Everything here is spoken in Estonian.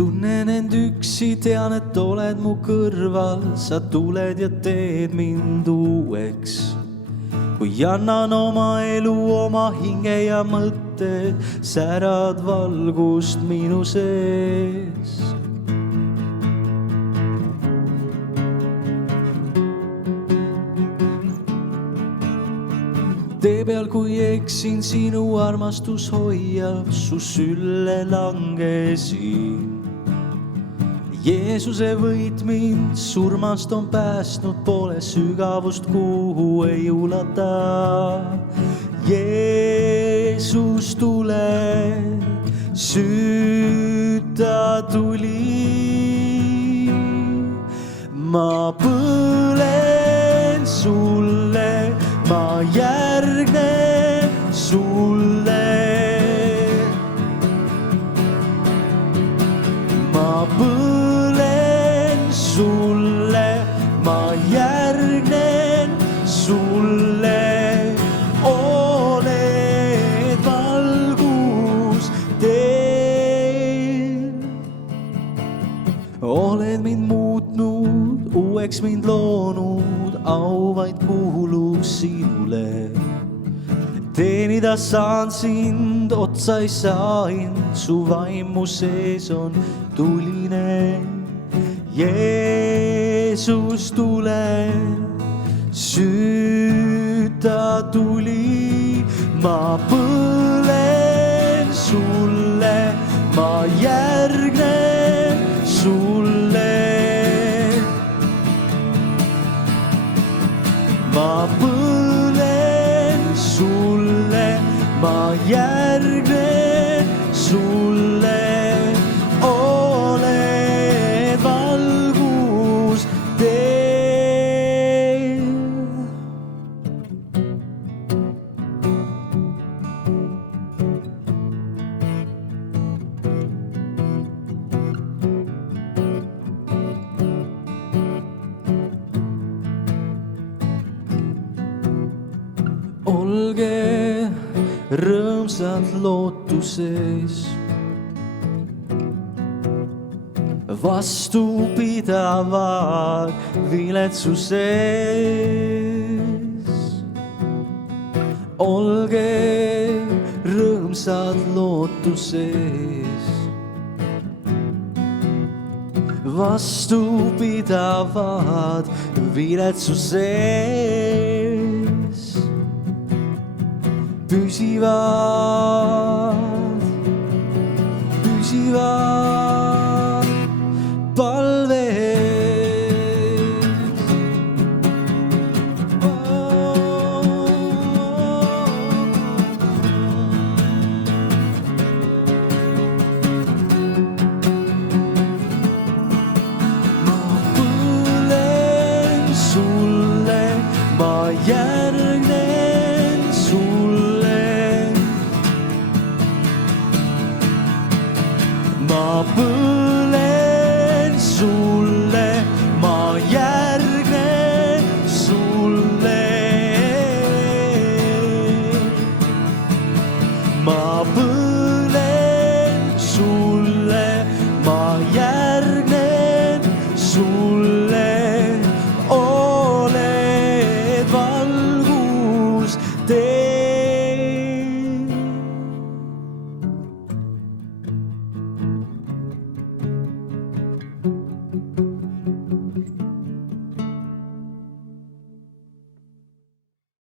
tunnen end üksi, tean, et oled mu kõrval, sa tuled ja teed mind uueks. kui annan oma elu, oma hinge ja mõtted, särad valgust minu sees. Tee peal, kui eksin, sinu armastus hoiab, su sülle langesin. Jeesuse võit mind surmast on päästnud, pole sügavust, kuhu ei ulata. Jeesus tule, süüta tuli. Ma põlen sulle, ma järgnen sulle. Ma põlen sulle, ma järgnen sulle. Oled valgus teel. Oled mind muutnud, uueks mind loonud, au vaid kuulub sinule. Teenida saan sind, otsa ei saa hind, su vaimu sees on tuline. Jeesus tule, süüta tuli. Ma põlen sulle, ma järgnen sulle. Ma põlen sulle, ma järgnen sulle. Oled valgus teel. Olge rõõmsad lootuses, vastupidavad viletsuses. Olge rõõmsad lootuses, vastupidavad viletsuses. Püsivad palves. Ma põlen sulle, ma järgnen sulle. Ma põlen